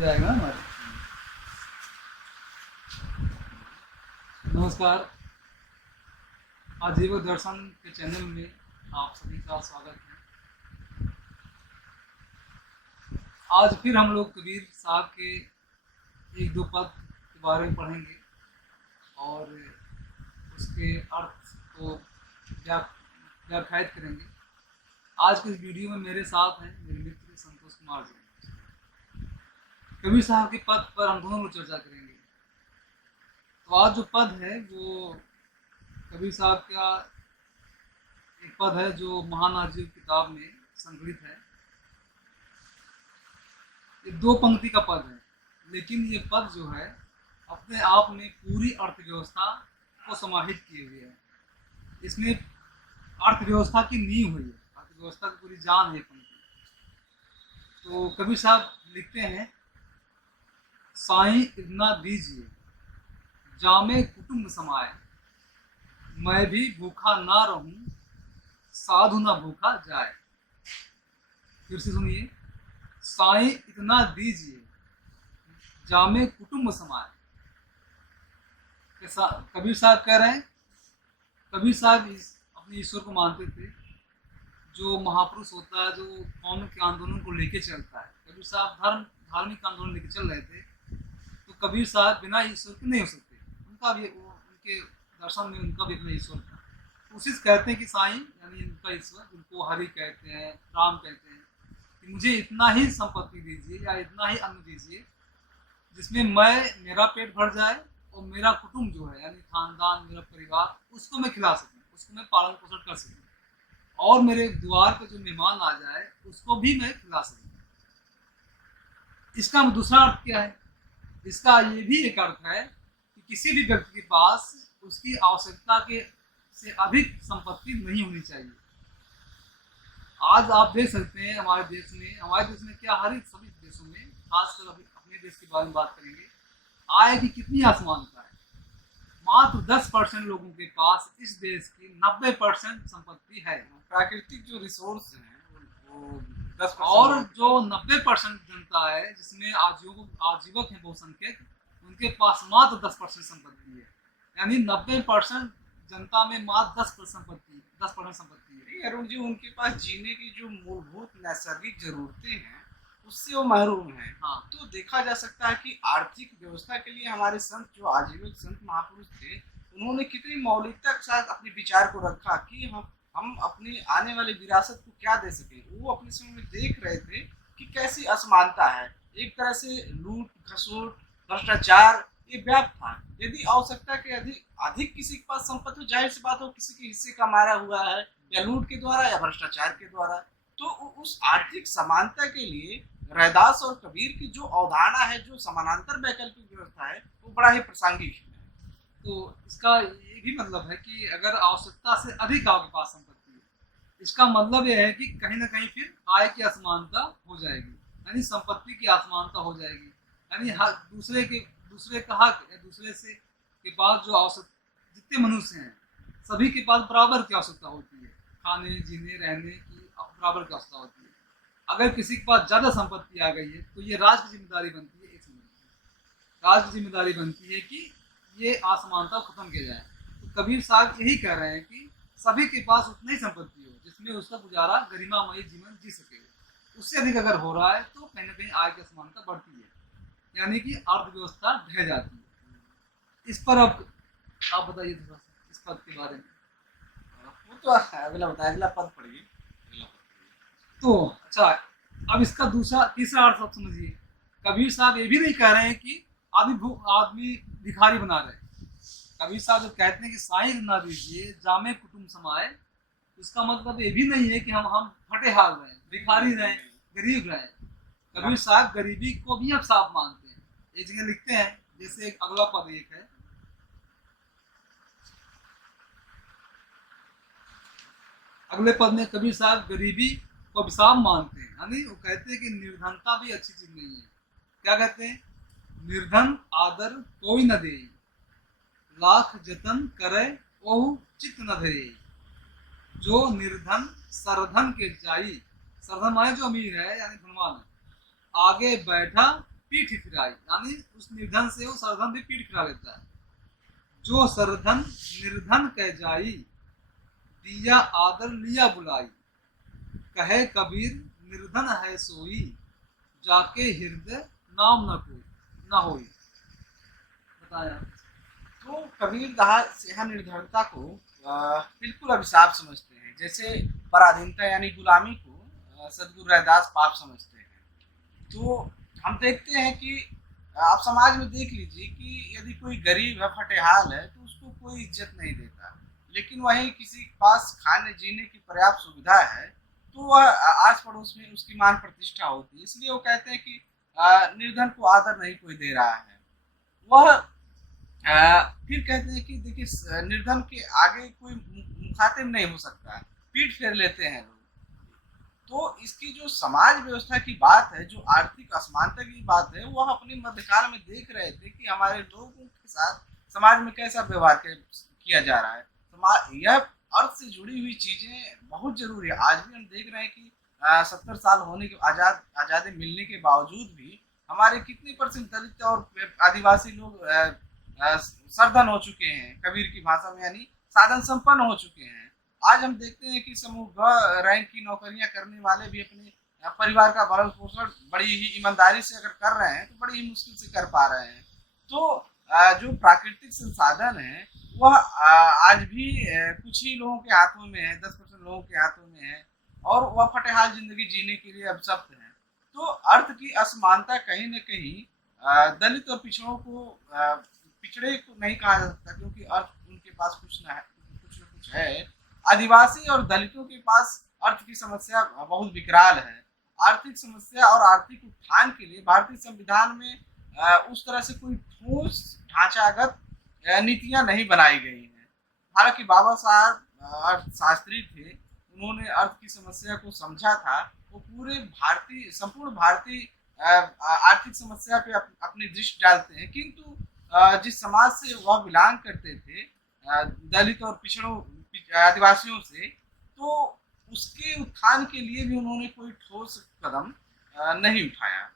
जाएगा हमारे। नमस्कार। आजीवन दर्शन के चैनल में आप सभी का स्वागत है। आज फिर हम लोग कबीर साहब के एक दो पद के बारे में पढ़ेंगे और उसके अर्थ को व्याख्यायित करेंगे। आज के इस वीडियो में मेरे साथ हैं मेरे मित्र संतोष कुमार जी। कबीर साहब के पद पर हम दोनों लोग चर्चा करेंगे। तो आज जो पद है वो कबीर साहब का एक पद है जो महानाजिर किताब में संकलित है। ये दो पंक्ति का पद है, लेकिन ये पद जो है अपने आप में पूरी अर्थव्यवस्था को समाहित किए हुए है। इसमें अर्थव्यवस्था की नींव हुई है, अर्थव्यवस्था की पूरी जान है पंक्ति। तो कबीर साहब लिखते हैं, साईं इतना दीजिए जामे कुटुंब समाए, मैं भी भूखा ना रहूं साधु ना भूखा जाए। फिर से सुनिए, साईं इतना दीजिए जामे कुटुंब समाए। कबीर साहब कह रहे हैं, कबीर साहब अपने ईश्वर को मानते थे जो महापुरुष होता है, जो कौम के आंदोलन को लेके चलता है। कबीर साहब धार्मिक आंदोलन लेके चल रहे थे, तो कबीर साहब बिना ईश्वर के नहीं हो सकते। उनका भी उनके दर्शन में उनका भी अपना ईश्वर था। कोशिश कहते हैं कि साईं यानी उनका ईश्वर, जिनको हरि कहते हैं, राम कहते हैं, कि मुझे इतना ही संपत्ति दीजिए या इतना ही अन्न दीजिए जिसमें मेरा पेट भर जाए और मेरा कुटुंब जो है यानी खानदान, मेरा परिवार, उसको मैं खिला सकूँ, उसको मैं पालन पोषण कर सकूँ, और मेरे द्वार पे जो मेहमान आ जाए उसको भी मैं खिला सकूँ। इसका दूसरा अर्थ क्या है? इसका ये भी एक अर्थ है कि किसी भी व्यक्ति के पास उसकी आवश्यकता के से अधिक संपत्ति नहीं होनी चाहिए। आज आप देख सकते हैं हमारे देश में क्या, हर सभी देशों में, खासकर अभी अपने देश के बारे में बात करेंगे, आय की कितनी असमानता है। मात्र 10% लोगों के पास इस देश की 90% संपत्ति है। प्राकृतिक जो रिसोर्स हैं वो 10% और जो 90% जनता है जिसमें आजीवक है बहुसंख्यक, उनके पास मात्र 10% संपत्ति है। यानी 90% जनता में मात्र 10% संपत्ति है। अरुण जी, उनके पास जीने की जो मूलभूत नैसर्गिक जरूरतें हैं उससे वो महरूम है। हाँ। तो देखा जा सकता है कि आर्थिक व्यवस्था के लिए हमारे संत, जो आजीविक संत महापुरुष थे, उन्होंने कितनी मौलिकता के साथ अपने विचार को रखा कि हम अपनी आने वाली विरासत को क्या दे सके। वो अपने समय में देख रहे थे कि कैसी असमानता है, एक तरह से लूट खसोट, भ्रष्टाचार ये व्याप्त था। यदि आवश्यकता के अधिक किसी के पास संपत्ति, जाहिर सी बात हो किसी के हिस्से का मारा हुआ है, या लूट के द्वारा या भ्रष्टाचार के द्वारा, तो उस आर्थिक समानता के लिए रैदास और कबीर की जो अवधारणा है, जो समानांतर वैकल्पिक व्यवस्था है, वो बड़ा ही प्रासंगिक है। तो इसका ये भी मतलब है कि अगर आवश्यकता से अधिक आपके पास संपत्ति है, इसका मतलब ये है कि कहीं ना कहीं फिर आय की असमानता हो जाएगी, यानी संपत्ति की असमानता हो जाएगी। यानी दूसरे का हक या दूसरे से के पास जो आवश्यकता, जितने मनुष्य हैं सभी के पास बराबर की आवश्यकता होती है, खाने जीने रहने की बराबर की आवश्यकता होती है। अगर किसी के पास ज़्यादा संपत्ति आ गई है तो ये राज की जिम्मेदारी बनती है, राज की जिम्मेदारी बनती है कि ये असमानता खत्म किया जाए। तो कबीर साहब यही कह रहे हैं कि सभी के पास उतनी ही संपत्ति हो जिसमें उसका गुजारा गरिमामयी जीवन जी सके। उससे अधिक अगर हो रहा है तो कहीं ना कहीं आय की असमानता बढ़ती है, यानी कि अर्थव्यवस्था ढह जाती है। इस पर अब आप बताइए थोड़ा सा इस पद के बारे में। वो तो अगला बताया, अगला पद पढ़िए। तो अच्छा, अब इसका तीसरा अर्थ आप समझिए। कबीर साहब ये भी नहीं कह रहे हैं कि आदमी भिखारी बना रहे। कबीर साहब जब कहते हैं कि साईं ना दीजिए जामे कुटुंब समाए, उसका मतलब ये भी नहीं है कि हम फटे हाल रहें, भिखारी रहें, गरीब रहें। कबीर साहब गरीबी को भी अब साफ मानते हैं। एक जगह लिखते हैं, जैसे एक अगला पद एक है, अगले पद में कबीर साहब गरीबी को अभिशाप मानते हैं। यानी वो कहते हैं कि निर्धनता भी अच्छी चीज नहीं है। क्या कहते हैं? निर्धन आदर कोई न दे, लाख जतन करे ओहु चित न धरे। जो निर्धन सरधन के जाई, सरधन माने जो अमीर है यानी धनवान है, आगे बैठा पीठ फिराई, यानी उस निर्धन से वो सरधन भी पीठ फिरा लेता है। जो सरधन निर्धन कह जाई, दिया आदर लिया बुलाई, कहे कबीर निर्धन है सोई, जाके हृदय नाम न कोई न होई। बताया। तो कबीर दास यहाँ निर्धनता को बिल्कुल अभिशाप समझते हैं, जैसे पराधीनता यानी गुलामी को सदगुरु रैदास पाप समझते हैं। तो हम देखते हैं कि आप समाज में देख लीजिए कि यदि कोई गरीब है, फटेहाल है, तो उसको कोई इज्जत नहीं देता, लेकिन वहीं किसी के पास खाने जीने की पर्याप्त सुविधा है तो वह आस पड़ोस में उसकी मान प्रतिष्ठा होती है। इसलिए वो कहते हैं कि निर्धन को आदर नहीं कोई दे रहा है। वह फिर कहते हैं कि देखिए निर्धन के आगे कोई मुखातिब नहीं हो सकता, पीठ फेर लेते हैं लोग। तो इसकी जो समाज व्यवस्था की बात है, जो आर्थिक असमानता की बात है, वह अपनी मध्यकाल में देख रहे थे कि हमारे लोगों के साथ समाज में कैसा व्यवहार किया जा रहा है। समाज यह अर्थ से जुड़ी हुई चीजें बहुत जरूरी है। आज भी हम देख रहे हैं कि 70 साल होने के आज़ादी मिलने के बावजूद भी हमारे कितने परसेंट दलित और आदिवासी लोग सरधन हो चुके हैं, कबीर की भाषा में यानी साधन संपन्न हो चुके हैं। आज हम देखते हैं कि समूह ग रैंक की नौकरियां करने वाले भी अपने परिवार का भरण पोषण बड़ी ही ईमानदारी से अगर कर रहे हैं तो बड़ी ही मुश्किल से कर पा रहे हैं। तो जो प्राकृतिक संसाधन है वह आज भी कुछ ही लोगों के हाथों में है, 10% लोगों के हाथों में है, और वह फटेहाल जिंदगी जीने के लिए अभिशप्त है। तो अर्थ की असमानता कहीं न कहीं दलित और पिछड़ों को पिछड़े को नहीं कहा जा सकता, क्योंकि अर्थ उनके पास कुछ न कुछ है। आदिवासी और दलितों के पास अर्थ की समस्या बहुत विकराल है। आर्थिक समस्या और आर्थिक उत्थान के लिए भारतीय संविधान में उस तरह से कोई ठोस ढांचागत नीतियां नहीं बनाई गई हैं। हालांकि बाबा साहब अर्थशास्त्री थे, उन्होंने अर्थ की समस्या को समझा था। वो पूरे संपूर्ण भारतीय आर्थिक समस्या पे अपनी दृष्टि डालते हैं, किंतु जिस समाज से वह बिलोंग करते थे, दलित और पिछड़ों आदिवासियों से, तो उसके उत्थान के लिए भी उन्होंने कोई ठोस कदम नहीं उठाया।